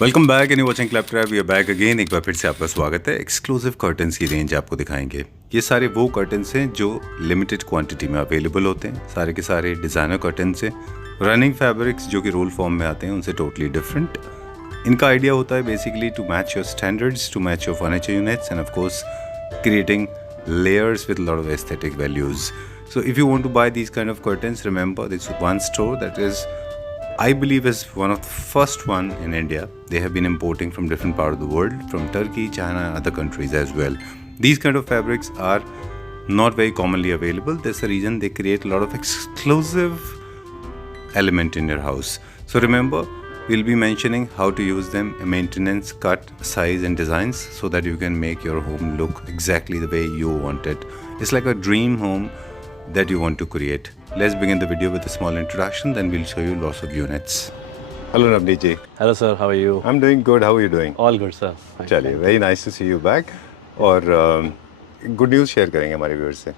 Welcome back and watching claptrap. We are back again. एक बार फिर से आपका स्वागत है। एक्सक्लूसिव कर्टन्स की रेंज आपको दिखाएंगे। ये सारे वो कर्टन्स हैं जो लिमिटेड क्वांटिटी में अवेलेबल होते हैं। सारे के सारे डिज़ाइनर कर्टन्स हैं। रनिंग फैब्रिक्स जो कि रोल फॉर्म में आते हैं उनसे टोटली डिफरेंट। इनका आइडिया होता है basically to match your standards, to match your furniture units and of course creating layers with a lot of aesthetic values. So if you want to buy these kind of curtains, remember this one store that is, I believe, is one of the first one in India. They have been importing from different part of the world, from Turkey, China and other countries as well. These kind of fabrics are not very commonly available. That's the reason they create a lot of exclusive element in your house. So remember, we'll be mentioning how to use them, maintenance, cut, size and designs so that you can make your home look exactly the way you want it. It's like a dream home that you want to create. Let's begin the video with a small introduction, then we'll show you lots of units. Hello Navneet ji. Hello sir, how are you? I'm doing good. How are you doing? All good sir. चलिए, very nice to see you back. और good news share करेंगे हमारे viewers से।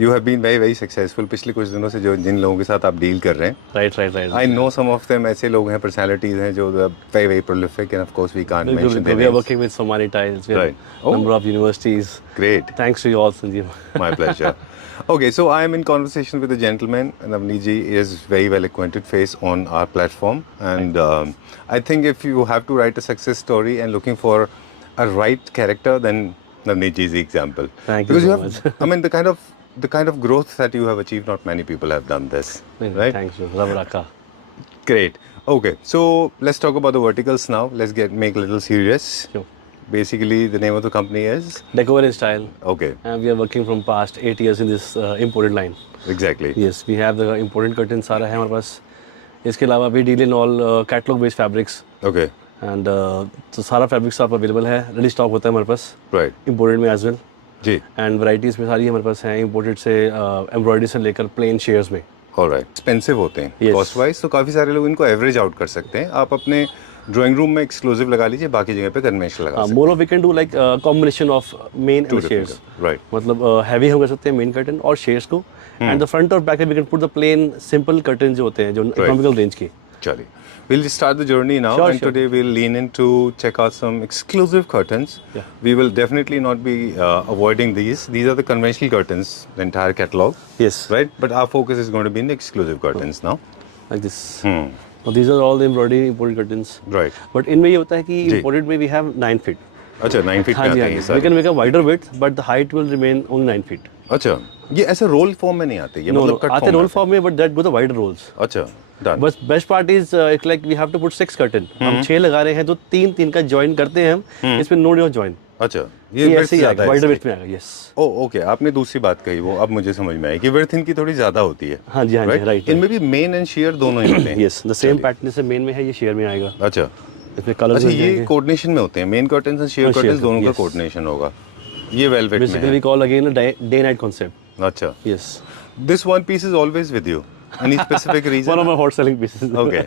You have been very successful पिछले कुछ दिनों से जो जिन लोगों के साथ आप डील कर रहे हैं। Right. I know some of them ऐसे लोग हैं, personalities हैं जो very prolific and of course we can't mention their We are names. working with Somani Tiles, we Right. have number of universities. Great. Thanks to you all, Sanjeev. My pleasure. Okay, so I am in conversation with a gentleman. Navneet ji is very well acquainted face on our platform, and I think if you have to write a success story and looking for a right character, then Navneet ji is the example. Thank you Because so you have, much. I mean, the kind of growth that you have achieved, not many people have done this, right? Thanks you. Rabaraka. Great. Okay, so let's talk about the verticals now. Let's make a little serious. Sure. Basically, the name of the company is? Decor and Style. Okay, And we are working from past 8 years in this imported line. exactly. Yes, we have the imported curtains सारा है हमारे पास. इसके अलावा भी deal in all catalog based fabrics. Okay, And तो सारा fabrics आप available है. Ready stock होता है हमारे पास. right. Imported में as well. जी. एंड वैराइटीज़ में सारी हमारे पास हैं, इम्पोर्टेड से एम्ब्रॉयडरी से लेकर प्लेन शेयर्स में. ऑलराइट. एक्सपेंसिव होते हैं Yes. कॉस्ट वाइज, तो काफ़ी सारे लोग इनको एवरेज आउट कर सकते हैं. आप अपने ड्राइंग रूम में एक्सक्लूसिव लगा लीजिए, बाकी जगह पे कन्वेंशनल लगा सकते more of we can do like combination of main and sheers. हैं. राइट. मतलब हैवी हम कर सकते हैं मेन कर्टन और शेयर्स को, एंड द फ्रंट और back we can put the plain simple curtain जो होते हैं जो इकोनॉमिकल रेंज के. चलिए, we'll just start the journey now. Sure, And sure. today we'll lean into check out some exclusive curtains. Yeah. We will definitely not be avoiding these. These are the conventional curtains, the entire catalog, Yes. right? But our focus is going to be in the exclusive curtains now. Like this. Now these are all the embroidery imported curtains. Right. But इनमें ये होता है कि जी. imported में we have 9 feet. अच्छा, 9 feet में हाँ आते जी, हैं हाँ ये जी. We सारे. can make a wider width, but the height will remain only 9 feet. अच्छा, ये ऐसे रोल फॉर्म में नहीं आते, ये No, मतलब कट आते फॉर्म रोल फॉर्म में, but that go the wider rolls. अच्छा, डन. बस best part is it's like we have to put 6 curtain. हम 6 लगा रहे हैं तो 3 का जॉइन करते हैं हम. इसमें नो जॉइन. अच्छा, ये width ऐसे ही ज़्यादा आएगा, है वाइडर इसकी. विड्थ में आएगा. यस. ओह ओके, आपने दूसरी बात कही, वो अब मुझे समझ में आई कि विड्थ इनकी थोड़ी ज़्यादा होती है. हाँ जी, राइट. इनमें भी मेन एंड शेयर दोनों ही होते हैं. यस, द सेम पैटर्न से मेन में है, ये शेयर में आएगा. अच्छा. इसमें कलर अच्छा, ये कोऑर्डिनेशन में होते हैं, मेन कर्टन्स एंड शेयर हाँ, कर्टन्स sheer दोनों का yes. कोऑर्डिनेशन होगा. ये वेलवेट में बेसिकली वी है. Call again day night concept. अच्छा. Yes. This one piece is always with you. Any specific reason? One of my hot selling pieces. Okay,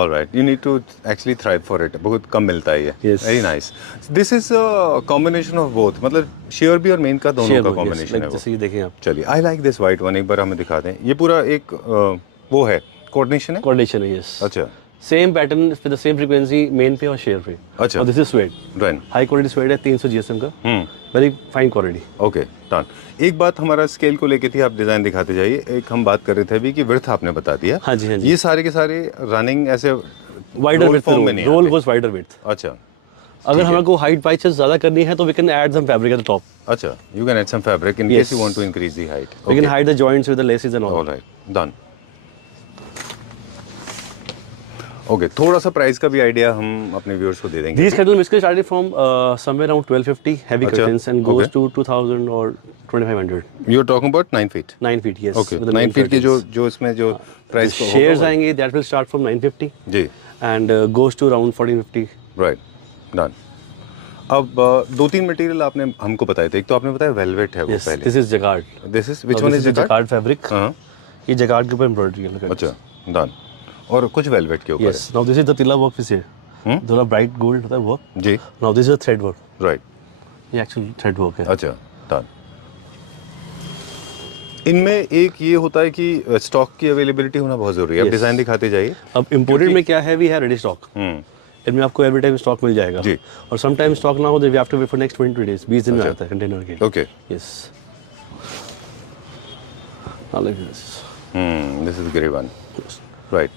all right. You need to actually thrive for it. बहुत कम मिलता है ये. Yes. Very nice. This is a combination of both. मतलब share भी और main का दोनों का कॉम्बिनेशन है वो. जैसे ये देखें आप. चलिए, I like this white one. एक बार हमें दिखा दें. ये पूरा एक वो है, कोऑर्डिनेशन है. कोऑर्डिनेशन है. यस. अच्छा. Same pattern with the same frequency main पे और शेयर पे. अच्छा. और this is swayed. Done. High quality swayed है, 300 जीएसएम का. Very fine quality. Okay, done. एक बात हमारा स्केल को लेके थी, आप डिजाइन दिखाते जाइए. एक हम बात कर रहे थे अभी कि विड्थ आपने बता दिया. हाँ जी, हाँ जी. ये सारे के सारे रनिंग ऐसे वाइडर विड्थ फॉर्म में नहीं रोल आते. गोस वाइडर विड्थ. अच्छा. अगर हमको हाइट बाई चांस ज्यादा करनी है तो we can add some fabric at the top. अच्छा, you can add some fabric in Yes. case you want to increase the height. We can hide the joints with the laces and All all. right, done. Okay, थोड़ा सा price का भी idea हम अपने viewers को दे देंगे. These curtains basically started from somewhere around 1250 heavy अच्छा, curtains and goes okay. to 2000 or 2500. You are talking about 9 feet. 9 feet, yes. Okay, with the 9 main feet की curtains. जो इसमें जो प्राइस को Shares आएंगे that will start from 950 जी. and goes to around 1450. Right, done. अब दो तीन मटेरियल आपने हमको बताए थे. एक तो आपने बताया वेलवेट है वो Yes, पहले. this is jacquard. This is which Now, one this is is jacquard fabric. हाँ. ये jacquard के ऊपर embroidery है. अच्छा, डन. और कुछ वेलवेट के ऊपर Yes. Now this is the tilla work is here. थोड़ा bright gold होता है work. है. जी. Now this is a thread work. Right. ये actual thread work है. अच्छा, डन. इनमें एक ये होता है कि स्टॉक की अवेलेबिलिटी होना बहुत जरूरी है. अब Yes. डिजाइन दिखाते जाइए. अब imported में क्या है, we have ready stock. इनमें आपको एवरी टाइम स्टॉक मिल जाएगा जी। और सम टाइम स्टॉक ना हो तो we have to wait for next 20 days, 20 दिन में आता है कंटेनर के। Okay, yes, this is grey one, right.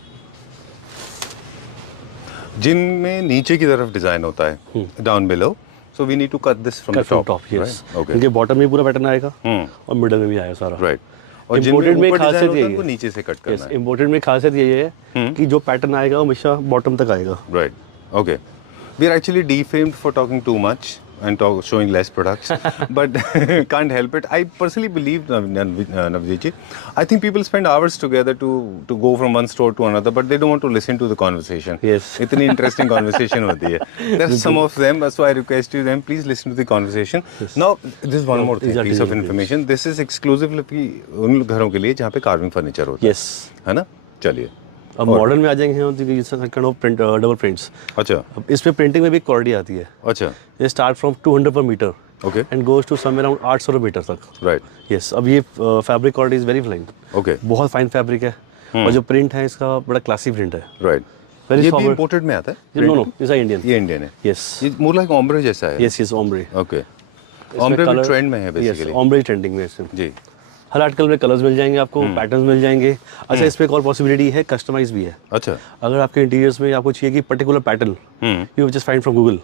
जिनमें नीचे की तरफ डिजाइन होता है down below, so we need to cut this from the top, yes. Okay, इनके बॉटम में पूरा पैटर्न आएगा और मिडल में भी आएगा सारा, राइट। और इम्पोर्टेड में ऊपर खासियत डिजाइन होता है यही उनको है, नीचे से कट करना है, इम्पोर्टेड में खासियत यही है कि जो पैटर्न आएगा वो हमेशा बॉटम तक आएगा। Right, okay. We are actually defamed for talking too much and showing less products, but can't help it. I personally believe, Navjeet ji, I think people spend hours together to go from one store to another, but they don't want to listen to the conversation. Yes. इतनी interesting conversation होती है. There's some of them, so I request you them, please listen to the conversation. Now, this is one more thing, piece of information. This is exclusively उन घरों के लिए जहाँ पे carving furniture होता है, यस। है ना? चलिए। अब मॉडर्न में आ जाएंगे हम तो प्रिंट डबल प्रिंट्स। अच्छा, अब इसमें प्रिंटिंग में भी क्वालिटी आती है। अच्छा, ये स्टार्ट फ्रॉम 200 पर meter okay, and goes to somewhere around 800 meter तक। Right, yes. अब ये fabric quality is very fine, okay, बहुत फाइन फैब्रिक है और जो प्रिंट है इसका बड़ा क्लासी प्रिंट है, राइट। वेरी ये भी सॉफ्ट। इंपोर्टेड में आता है? No no, this are Indian. ये इंडियन है। यस, ये मोर लाइक ओम्ब्रे जैसा है। Yes yes, ombre. Okay, ombre भी ट्रेंड में है यस, बेसिकली। ओम्ब्रे ट्रेंडिंग में है। जी, हर आर्टिकल में कलर्स मिल जाएंगे आपको, पैटर्न्स मिल जाएंगे। अच्छा, इस पे एक और पॉसिबिलिटी है, कस्टमाइज भी है। अच्छा, अगर आपके इंटीरियर्स में आपको चाहिए कि particular pattern you just find from Google,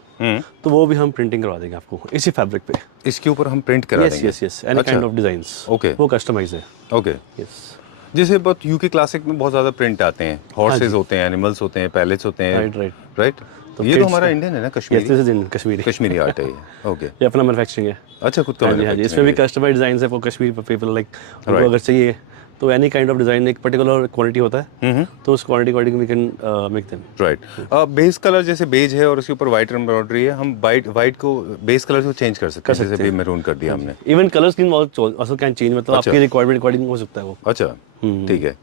तो वो भी हम प्रिंटिंग करवा देंगे आपको इसी फैब्रिक पे। इसके ऊपर हम प्रिंट करा यस देंगे। Yes yes, any kind of designs, okay, वो कस्टमाइज है। ओके। यस, जैसे बहुत यूके क्लासिक में बहुत ज्यादा प्रिंट आते हैं, हॉर्सेस होते हैं, एनिमल्स होते हैं, पैलेट्स होते हैं, राइट राइट। राइट। तो ये तो prints हमारा का- इंडियन है ना, yes, Kashmiri, this is in Kashmiri. Kashmiri art है ये। ओके, ये अपना मैन्युफैक्चरिंग है। अच्छा, खुद का हाँ जी, हाँ जी। इसमें भी कस्टमाइज डिजाइन है फॉर कश्मीर पीपल, लाइक उनको अगर चाहिए तो एनी काइंड ऑफ डिजाइन, एक पर्टिकुलर क्वालिटी होता है तो उस quality according we can make them. Right. Base colour जैसे बेज है और उसके ऊपर व्हाइट एम्ब्रॉयडरी है, हम वाइट को बेस कलर से चेंज कर सकते हैं, जैसे भी मैरून कर दिया हमने। Even colour scheme also can change, मतलब आपकी रिक्वायरमेंट अकॉर्डिंग हो सकता है वो। अच्छा, ठीक है।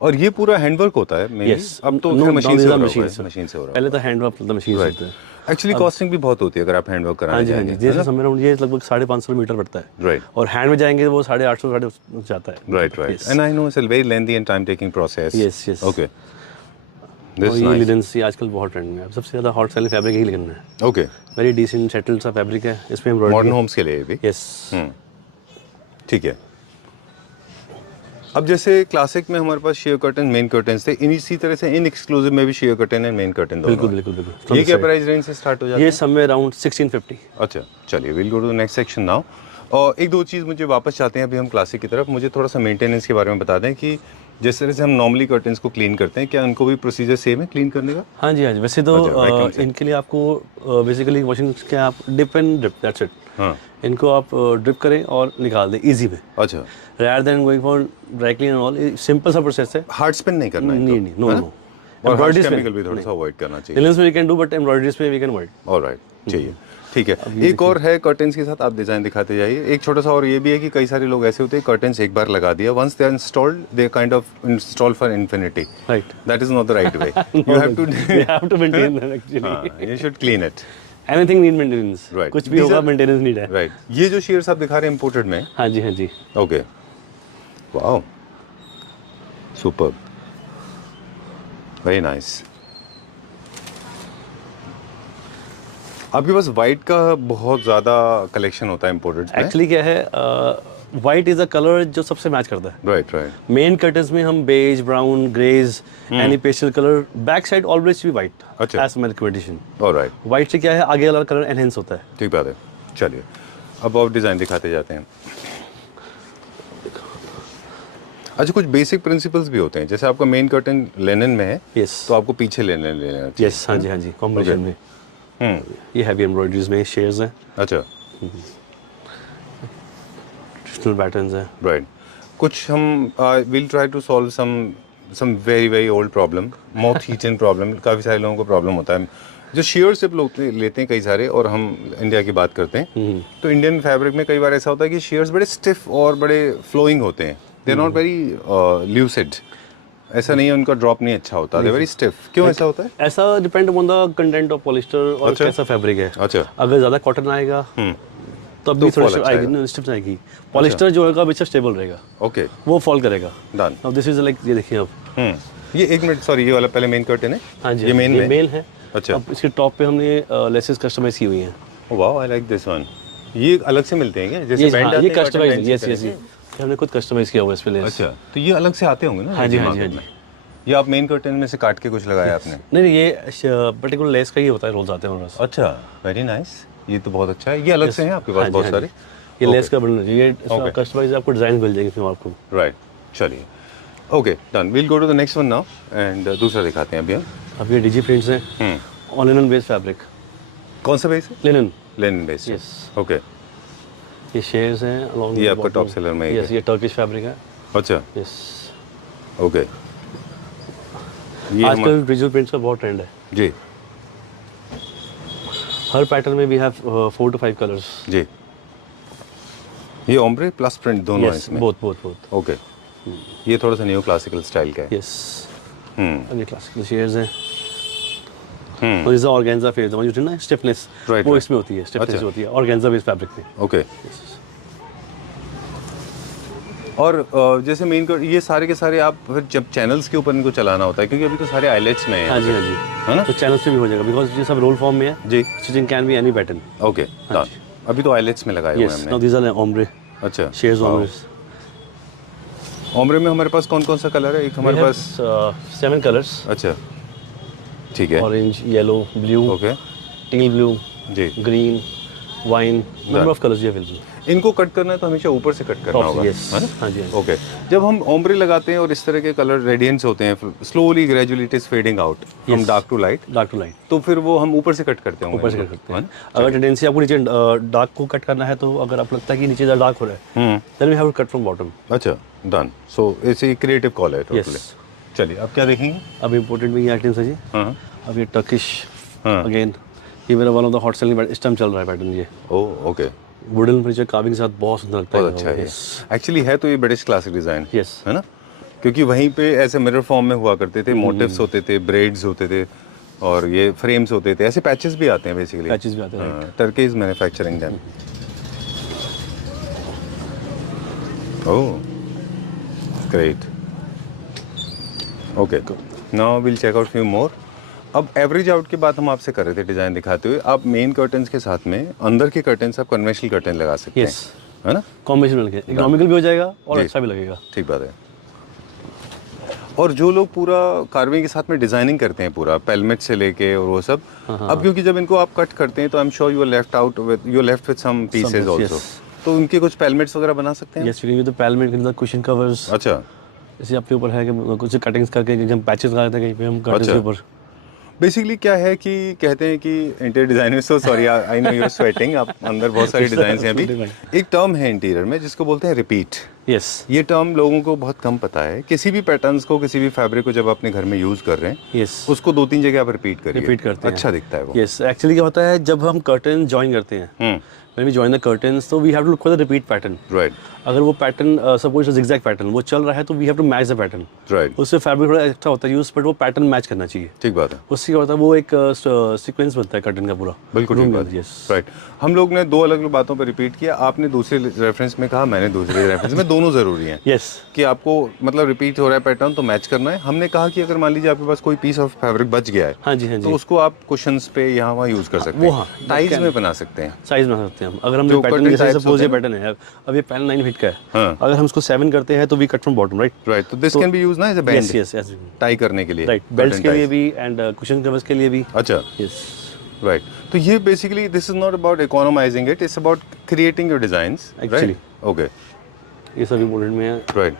और ये पूरा हैंडवर्क होता है mainly? Yes. अब तो No, मशीन से हो रहा machine है, से। मशीन से हो रहा पहले तो हैंडवर्क मतलब मशीन से है। होता है। एक्चुअली कॉस्टिंग भी बहुत होती है अगर आप हैंडवर्क हाँ कराने जी, हाँ जी। जाएंगे, जैसे समय अराउंड ये लगभग 550 मीटर पड़ता है, राइट, और हैंड में जाएंगे तो वो 850 साढ़े जाता है। Right, right. And I know it's a very lengthy and time taking process. Yes yes. Okay, और दिस ये नाइस। लिनन्स ये आजकल बहुत ट्रेंड में है, सबसे ज़्यादा हॉट सेलिंग फैब्रिक यही लिनन है। ओके, वेरी डिसेंट सेटल्ड सा फैब्रिक है, इसमें मॉडर्न एम्ब्रॉयडरी। होम्स के लिए भी। यस। ठीक है। अब जैसे क्लासिक में हमारे पास शेयर कर्टन, मेन कर्टन्स थे, इसी तरह से इन एक्सक्लूसिव में भी share curtain and main curtain दोनों बिल्कुल हैं। बिल्कुल बिल्कुल। ये क्या प्राइस रेंज से स्टार्ट हो जाता है? ये समय अराउंड 1650। अच्छा, चलिए will go to the next section now. और एक दो चीज़ मुझे वापस चाहते हैं अभी हम क्लासिक की तरफ, मुझे थोड़ा सा मेंटेनेंस के बारे में बता दें कि जिस तरह से हम नॉर्मली कर्टन्स को क्लीन करते हैं, क्या उनको भी प्रोसीजर सेम है क्लीन करने का? हाँ जी, हाँ जी। वैसे तो अच्छा, vacuum से। इनके लिए आपको बेसिकली वॉशिंग के आप dip and drip, that's it. हाँ, इनको आप ड्रिप करें और निकाल दें इजी में, अच्छा। Rather than going for dry clean and all. Simple सा प्रोसेस है। हार्ड स्पिन नहीं करना है नहीं इनको, नहीं, नो है ना? नो। और हार्ड एम्ब्रॉयडरीज केमिकल भी थोड़ा सा अवॉइड करना चाहिए। लिनन्स में we can do, but embroideries में वी कैन अवॉइड। ऑलराइट, चाहिए। ठीक है, एक और है कर्टन्स के साथ, आप डिजाइन दिखाते जाइए। एक छोटा सा और ये भी है कि कई सारे लोग ऐसे होते हैं कर्टन्स एक बार लगा दिया, once they are installed they kind of install for infinity. Right. That is not the right way. You have to You have to maintain them actually. You should clean it. Anything need maintenance. Right. कुछ भी These होगा are- maintenance need है। Right. ये जो shares आप दिखा रहे हैं इंपोर्टेड में? हाँ जी, हाँ जी। Okay, wow, super, very nice. आपके पास वाइट का बहुत ज़्यादा कलेक्शन होता है इम्पोर्टेड में? एक्चुअली क्या है, वाइट इज अ कलर जो सबसे मैच करता है। Right, right. मेन कर्टन्स में हम beige, brown, greys, any pastel colour, back side always be white अच्छा। As my recommendation. All right, white से क्या है, आगे वाला कलर एनहेंस होता है। ठीक बात है। चलिए अब और डिज़ाइन दिखाते जाते हैं। अच्छा, कुछ बेसिक प्रिंसिपल्स भी होते हैं, जैसे आपका मेन कर्टन लिनन में है, यस तो आपको पीछे लेना चाहिए। यस, हाँ जी, हाँ जी। कॉम्बिनेशन में हम्म, ये हैवी एम्ब्रॉयडरीज में शेयर्स हैं, अच्छा, ट्रेडिशनल पैटर्न्स हैं। राइट। कुछ हम will try to solve some very very old problem, moth eaten problem. काफ़ी सारे लोगों को प्रॉब्लम होता है जो शेयर सिर्फ लोग लेते हैं कई सारे, और हम इंडिया की बात करते हैं तो इंडियन फैब्रिक में कई बार ऐसा होता है कि शेयर्स बड़े स्टिफ और बड़े फ्लोइंग होते हैं, they are not very lucid. ऐसा नहीं है उनका ड्रॉप नहीं अच्छा होता, दे वेरी स्टिफ। क्यों ऐसा होता है? ऐसा depend on the content of polyester और अच्छा। कैसा फैब्रिक है। अच्छा, अगर ज़्यादा कॉटन आएगा तब भी तो थोड़ा fall अच्छा आएगी, स्टिफ आएगी। पॉलिस्टर जो होगा हमेशा स्टेबल रहेगा, ओके, वो फॉल करेगा। डन। अब दिस इज लाइक, ये देखिए आप। ये एक मिनट, सॉरी, ये वाला पहले मेन कर्टन है? हाँ जी, ये मेन में? मेल है। अच्छा। अब इसके टॉप पे हमने लेसेस कस्टमाइज की हुई हैं। Wow, I like this one. ये अलग से मिलते हैं क्या, जैसे बैंड आते ये हैं customise, curtain yes band yes से ये हमने खुद कस्टमाइज किया हुआ है इस पे लेस। अच्छा, तो ये अलग से आते होंगे ना? हाँ जी, रेडी हाँ जी, मार्केट हाँ जी। में। ये आप मेन कर्टन में से काट के कुछ लगाया आपने? नहीं ये पर्टिकुलर लेस का ही होता है, रोल्स आते हैं हमारे पास। अच्छा, वेरी नाइस। ये तो बहुत अच्छा है। ये अलग से हैं आपके पास हाँ जी, बहुत हाँ सारे? जी। ये लेस का बंडल है, ये कस्टमाइज आपको डिजाइन मिल जाएगी इसमें आपको। राइट, चलिए, okay done. We'll go to the next one now and दूसरा दिखाते हैं अभी हम। अब ये डीजी प्रिंट्स हैं ऑन लिनन बेस्ड फैब्रिक। कौन सा बेस है? Linen. Linen base. Yes. Okay. ये शेयर्स हैं along ये the आपका bottom. टॉप सेलर में ही Yes, है। ये टर्किश फैब्रिक है। अच्छा, यस, ओके। ये आजकल डिजिटल प्रिंट्स का बहुत ट्रेंड है। जी हर पैटर्न में वी हैव 4 to 5 कलर्स। जी। ये ओम्ब्रे प्लस प्रिंट दोनों हैं यस, इसमें? बोथ। ओके। ये थोड़ा सा न्यू क्लासिकल स्टाइल का है। यस, हम्म ये क्लासिकल शेयर्स हैं। और इस ऑर्गेन्जा फेस जो ना स्टिफनेस Right, वो right. इसमें होती है, स्टिफनेस अच्छा। होती है ऑर्गेन्जा बेस्ड फैब्रिक में। ओके। और जैसे मेन ये सारे के सारे आप फिर जब चैनल्स के ऊपर इनको चलाना होता है, क्योंकि अभी तो सारे आइलेट्स में हैं। हाँ जी, हाँ जी, है ना? तो चैनल से भी हो जाएगा बिकॉज ये सब रोल फॉर्म में है। जी। Stitching can be any pattern. Okay done. अभी तो आइलेट्स में लगाए हुए हैं यस, नाउ हमने। दीस आर ओम्ब्रे अच्छा, शेयर्स ओम्ब्रेस। ओम्ब्रे में हमारे पास कौन कौन सा कलर है? एक हमारे पास 7 कलर्स, अच्छा, ठीक है। Orange, yellow, blue, okay teal blue, जी। Green, wine, number of colours available. इनको कट करना है तो हमेशा ऊपर से कट करना Top से, होगा, yes. है ना? हाँ जी, हाँ जी। ओके। जब हम ओम्ब्रे लगाते हैं और इस तरह के कलर रेडियंस होते हैं, slowly gradually it is fading out from Yes. Dark to light, dark to light तो फिर वो हम ऊपर से कट करते हैं। ऊपर से कट करते हैं। अगर टेंडेंसी आपको नीचे डार्क को कट करना है तो अगर आपको लगता है कि नीचे डार्क हो रहा है then we have to cut from bottom. अच्छा, done. So it's creative call है टोटली। Yes. चलिए, अब क्या देखेंगे? अब इम्पोर्टेड में ये आइटम्स है जी। हाँ अब ये टर्किश, हाँ। अगेन ये मेरा one of the hot selling इस टाइम चल रहा है पैटर्न। ये oh okay, wooden furniture carving के साथ बहुत सुंदर लगता है। बहुत अच्छा है। एक्चुअली है तो ये ब्रिटिश क्लासिक डिज़ाइन, Yes. है ना? क्योंकि वहीं पे ऐसे मिरर फॉर्म में हुआ करते थे, मोटिव्स होते थे, ब्रेड्स होते थे और ये फ्रेम्स होते थे। ऐसे पैचेस भी आते हैं बेसिकली। पैचेस भी आते हैं। Turkey is manufacturing them. Oh great. Okay, now will check out few more. अब एवरेज आउट की बात हम आपसे कर रहे थे डिजाइन दिखाते हुए। आप मेन कर्टन्स के साथ में अंदर के कर्टन्स आप कन्वेंशनल कर्टन लगा सकते हैं, Yes. है ना? कॉम्बिनेशन मिलके इकोनॉमिकल भी हो जाएगा और जी। अच्छा भी लगेगा। ठीक बात है। और जो लोग पूरा कार्विंग के साथ में डिजाइनिंग करते हैं, पूरा पेलमेट से लेके और वो सब, अब क्योंकि जब इनको आप कट करते हैं तो I am sure you are left out with you left with some pieces bits, also, yes. तो उनके कुछ पेलमेट्स वगैरह बना सकते हैं? Yes, with the pelmet, with the cushion covers. अच्छा, जैसे अपने ऊपर है कि कुछ कटिंग्स करके हम पैचेस लगा देते हैं कहीं पे हम कर्टन्स अच्छा। के ऊपर। बेसिकली क्या है कि कहते हैं कि interior designer, so sorry I know you are sweating, आप अंदर बहुत सारे डिजाइन हैं अभी। एक टर्म है इंटीरियर में जिसको बोलते हैं रिपीट। यस, ये टर्म लोगों को बहुत कम पता है। किसी भी पैटर्न्स को, किसी भी फैब्रिक को जब अपने घर में यूज कर रहे हैं, यस, उसको 2-3 जगह आप रिपीट करिए, रिपीट करते हैं। अच्छा दिखता है वो। यस, एक्चुअली क्या होता है जब हम कर्टन जॉइन करते हैं, when we join the curtains, तो we have to look for the repeat pattern. Right अगर वो पैटर्न सपोज जिगजैग पैटर्न वो चल रहा है तो we have to match the pattern. Right, उससे फैब्रिक थोड़ा एक्स्ट्रा होता है यूज, बट वो पैटर्न मैच करना चाहिए। ठीक बात है, उससे क्या होता है वो एक सीक्वेंस बनता है कर्टन का पूरा। बिल्कुल ठीक बात है। यस, राइट, हम लोग ने 2 अलग-अलग बातों पर रिपीट किया। आपने दूसरे रेफरेंस में कहा, मैंने दूसरे रेफरेंस में, दोनों जरूरी हैं यस, कि आपको मतलब रिपीट हो रहा है पैटर्न तो मैच करना है। हमने कहा कि अगर मान लीजिए आपके पास कोई पीस ऑफ फैब्रिक बच गया है, हाँ जी, हाँ तो जी, उसको आप कुशन्स पे यहाँ वहाँ यूज कर सकते वो हैं, हाँ, टाइज में बना सकते हैं। साइज बना सकते हैं हम। अगर हम जो पैटर्न curtain जैसे types सपोज ये होते हैं पैटर्न है, अब ये पैनल 9 फीट का है, हाँ। अगर हम इसको 7 करते हैं तो we cut from bottom, right? Right, तो दिस कैन बी यूज ना as a band, yes yes yes, tie करने के लिए, राइट, बेल्ट्स curtain के लिए ties। भी एंड कुशन कवर्स के लिए भी। अच्छा, यस, राइट, तो ये basically this is not about economising it, it's about creating your designs, Actually. Okay, ये सब इम्पोर्टेंट में है। Right,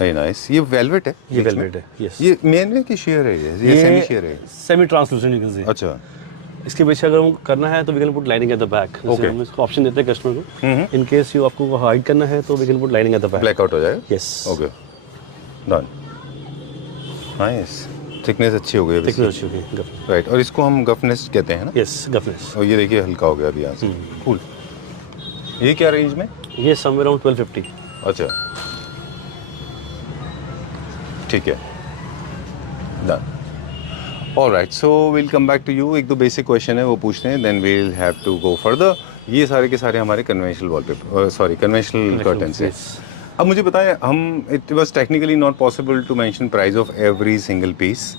very nice. ये वेलवेट है, ये वेलवेट है। यस, ये मेन है कि शेयर है? ये सेमी शेयर है? Semi translucent you can say. अच्छा, इसके पीछे अगर हम करना है तो we can put lining at the back. Okay. हम इसको ऑप्शन देते हैं कस्टमर को, इन केस यू आपको हाइड करना है तो we can put lining at the back. Blackout हो जाएगा। Yes, okay, done, nice, thickness अच्छी हो गई अभी। थिकनेस अच्छी होगी। राइट, और इसको हम गफनेस कहते हैं ना? यस, गफनेस। और ये देखिए हल्का हो गया अभी यहाँ से, कूल। ये क्या रेंज में? ये समवेयर अराउंड 1250। अच्छा, ठीक है, done, all right. So will come back to you. एक दो बेसिक क्वेश्चन है वो पूछते हैं, then we'll have to go further. ये सारे के सारे हमारे conventional wallpaper, sorry conventional curtains हैं। अब मुझे बताएं, हम it was technically not possible to mention price of every single piece,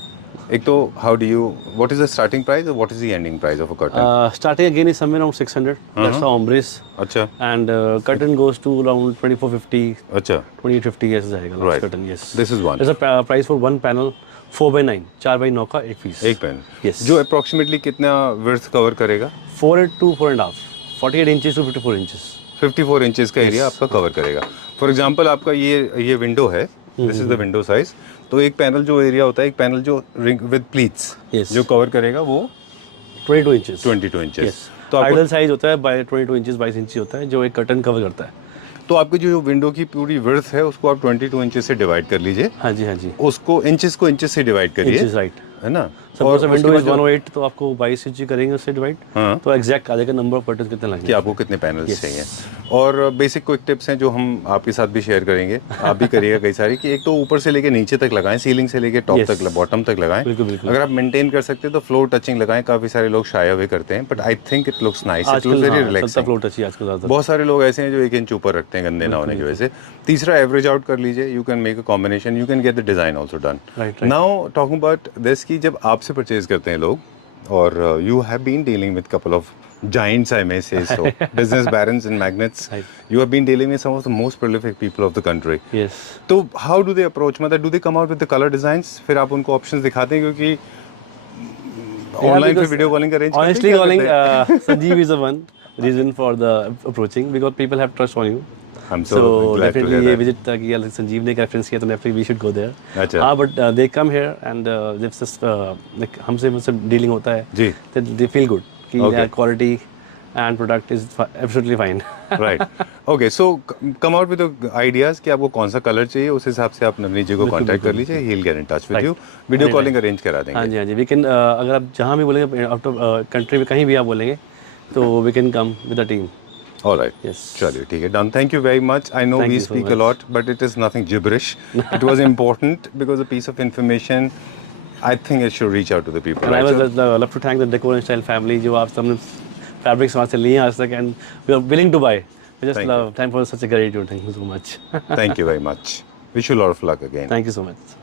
एक तो how do you what is the starting price और what is the ending price of a curtain? Starting again is somewhere around 600. That's the ombre. अच्छा And curtain goes to around 2450, अच्छा 2850 ऐसे जाएगा last Right. curtain. Yes. This is one. There's a price for one panel 4x9, 4x9 का एक piece. एक pen Yes. जो approximately कितना width cover करेगा? 4 to 4.5, 48 inches to 54 inches. 54 inches का एरिया आपका कवर करेगा. फॉर एग्जांपल आपका ये विंडो है, this is the window size. तो एक पैनल जो एरिया होता है, एक पैनल जो रिंग विद प्लीट्स Yes. जो कवर करेगा वो 22 inches. 22 इंचेस. Yes. तो आपको आइडल साइज होता है बाय 22 इंचेस 22 इंच होता है जो एक कर्टन कवर करता है. तो आपकी जो विंडो की पूरी विड्थ है उसको आप 22 इंचेस से डिवाइड कर लीजिए. हाँ जी, हाँ जी. उसको इंचेस से डिवाइड करिए, इंचेस राइट. है ना. सपोज और विंडो उसके इज बाद 108 तो आपको 22 इंच करेंगे उससे डिवाइड. हाँ. तो एग्जैक्ट आ जाएगा नंबर ऑफ कर्टन्स कितने लगेंगे कि आपको कितने पैनल्स Yes. चाहिए. और बेसिक क्विक टिप्स हैं जो हम आपके साथ भी शेयर करेंगे, आप भी करिएगा कई सारी, कि एक तो ऊपर से लेके नीचे तक लगाएं, सीलिंग से लेके टॉप Yes. तक, बॉटम तक लगाएं. बिल्कुल, बिल्कुल. अगर आप मेंटेन कर सकते हैं तो फ्लोर टचिंग लगाएं. काफी सारे लोग शाय अवे करते हैं, but I think it looks nice, it looks आजकल वेरी हाँ, चलता रिलैक्सिंग. फ्लोट अच्छी आजकल ज़्यादा. बहुत सारे लोग ऐसे हैं जो 1 इंच ऊपर रखते हैं गंदे ना होने की वजह से. तीसरा, एवरेज आउट कर लीजिए. You can make a combination, you can get the design also done. Right. Now talking about this, की जब आपसे परचेज करते हैं लोग, और you have been dealing with couple of giants, I may say so, business barons and magnates. Right. You have been dealing with some of the most prolific people of the country. Yes. तो how do they approach? मतलब do they come out with the color designs? फिर आप उनको options दिखाते हैं, क्योंकि online पे video calling arrange करते हैं. Honestly क्या calling, करते हैं? Sanjeev is the one reason for the approaching because people have trust on you. I'm so glad to definitely hear ये that. visit था कि यार संजीव ने रेफरेंस किया तो definitely we should go there. अच्छा. हाँ, but they come here and this is like हमसे मतलब डीलिंग होता है. जी. They feel good कि Okay. quality and product is absolutely fine. Right. Okay, so come out with ideas कि आपको कौन सा कलर चाहिए, उस हिसाब से आप नवनीत जी को कांटेक्ट कर लीजिए. He will get in touch with you, video calling arrange करा हाँ देंगे. जी, हाँ जी. वी कैन अगर आप जहाँ भी बोलेंगे आउट ऑफ कंट्री में कहीं भी आप बोलेंगे तो we can come with the team. Alright. Yes. चलिए ठीक है, done. Thank you very much. I know Thank we you so speak a much. Lot but it is nothing gibberish. It was important because a piece of information, I think it should reach out to the people. And I right? was love to thank the Decor and Style family जो आप सबने fabrics वहाँ से लिए आज तक and we are willing to buy. We just Thank love time for such a great deal. Thank you so much. Thank you very much. Wish you a lot of luck again. Thank you so much.